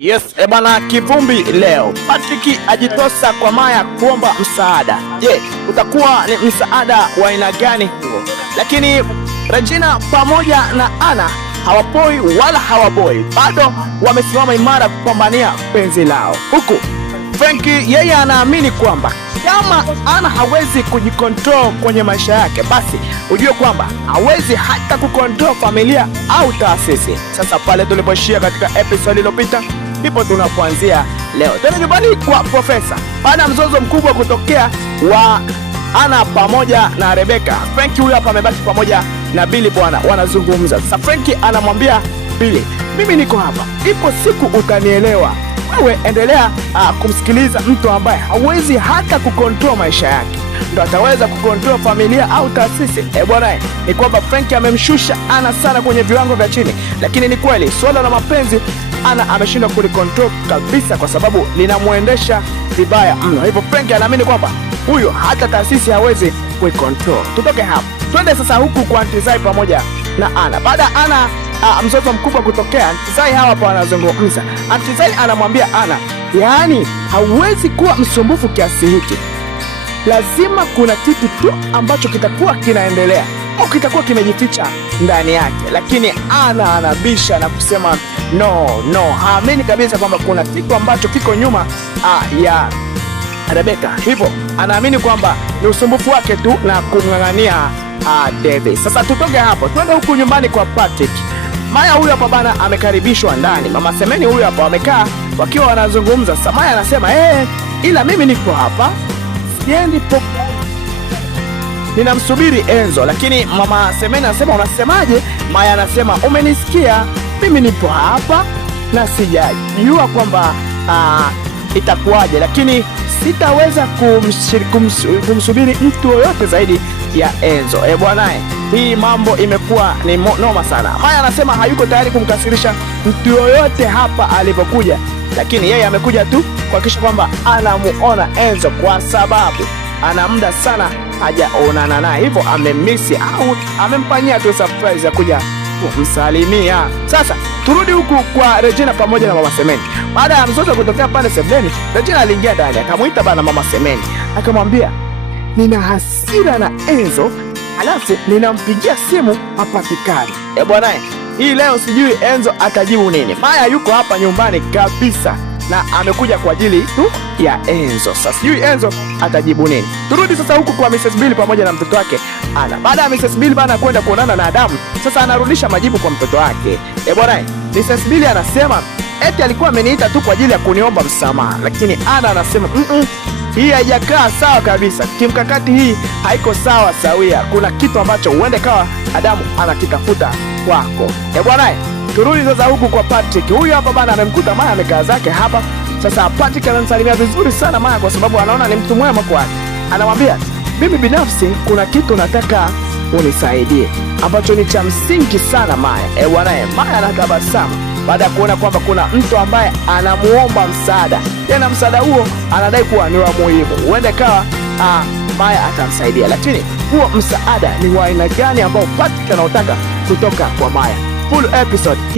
Yes, bana kivumbi leo. Patrick ajitosa kwa Maya kuomba msaada. Je, utakuwa ni msaada wa aina gani huo? Lakini Regina pamoja na Anna hawapoi wala hawaboi. Bado wamesimama imara kupambania penzi lao. Huku Franky yeye anaamini kwamba kama Anna hawezi kujikontrol kwenye maisha yake, basi ujue kwamba hawezi hata kukontrol familia au taasisi. Sasa pale tulipoishia katika episode iliyopita ndipo tunapoanzia leo. Tena nyumbani kwa Profesa. Baada ya mzozo mkubwa kutokea wa Anna pamoja na Rebecca, Franky huyu hapa amebaki pamoja na Billy bwana, wanazungumza. Sasa Franky anamwambia Billy, mimi niko hapa, ipo siku utanielewa. Wewe endelea kumsikiliza mtu ambaye hawezi hata kukontrol maisha yake, ndo ataweza kukontrol familia au taasisi. Bwana, ni kwamba Franky amemshusha Anna sana kwenye viwango vya chini, lakini ni kweli swala la mapenzi Anna ameshindwa kulikontrol kabisa, kwa sababu linamuendesha vibaya mno. Hivyo Franky anaamini kwamba huyo hata taasisi hawezi kuikontrol. Tutoke hapo twende sasa huku kwa Auntie Zai pamoja na Anna. Baada ya Anna mzozo mkubwa kutokea, Auntie Zai hawa hapa wanazungumza. Auntie Zai anamwambia Anna, yaani hauwezi kuwa msumbufu kiasi hiki, lazima kuna kitu tu ambacho kitakuwa kinaendelea au kitakuwa kimejificha ndani yake. Lakini Anna anabisha na kusema no, haamini kabisa kwamba kuna kitu ambacho kiko nyuma ya Rebecca. Hivyo anaamini kwamba ni usumbufu wake tu na kumng'ang'ania David. Sasa tutoke hapo twende huku nyumbani kwa Patrick. Maya huyu hapa bana amekaribishwa ndani. Mama Semeni huyu hapa wamekaa wakiwa wanazungumza. Sasa Maya anasema ila mimi niko hapa, siendi popote, ninamsubiri Enzo. Lakini Mama Semeni anasema unasemaje? Maya anasema umenisikia, mimi nipo hapa na sijajua kwamba itakuwaje, lakini sitaweza kumsubiri mtu yoyote zaidi ya Enzo. Bwana, hii mambo imekuwa ni noma sana. Maya anasema hayuko tayari kumkasirisha mtu yoyote hapa alipokuja, lakini yeye amekuja tu kuhakikisha kwamba anamuona Enzo, kwa sababu ana muda sana hajaonana naye, hivyo amemisi au amemfanyia tu surprise ya kuja kumsalimia. Sasa turudi huku kwa Regina pamoja na Mama Semeni. Baada ya mzozo kutokea pale sebuleni, Regina aliingia ndani akamuita bana Mama Semeni, akamwambia nina hasira na Enzo, alafu ninampigia simu hapatikani. Bwana, hii leo sijui Enzo atajibu nini. Maya yuko hapa nyumbani kabisa na amekuja kwa ajili tu ya Enzo. Sasa sijui Enzo atajibu nini. Turudi sasa huku kwa Mrs. Billy pamoja na mtoto wake Anna. Baada ya Mrs. Billy bana kwenda kuonana na Adamu, sasa anarudisha majibu kwa mtoto wake. Bwana, Mrs. Billy anasema eti alikuwa ameniita tu kwa ajili ya kuniomba msamaha, lakini Anna anasema hii haijakaa sawa kabisa. Kimkakati hii haiko sawa sawia. Kuna kitu ambacho huende kawa Adamu anakitafuta kwako. Bwana, turudi sasa huku kwa Patrick. Huyu hapa bana amemkuta Maya amekaa zake hapa. Sasa Patrick anamsalimia vizuri sana Maya kwa sababu anaona ni mtu mwema kwake. Anamwambia, mimi binafsi kuna kitu nataka unisaidie ambacho ni cha msingi sana Maya. Bwana, Maya anatabasamu baada ya kuona kwamba kuna mtu ambaye anamuomba msaada, tena msaada huo anadai kuwa ni wa muhimu. Huende kawa Maya atamsaidia, lakini huo msaada ni wa aina gani ambao Patrick anaotaka kutoka kwa Maya? Full episode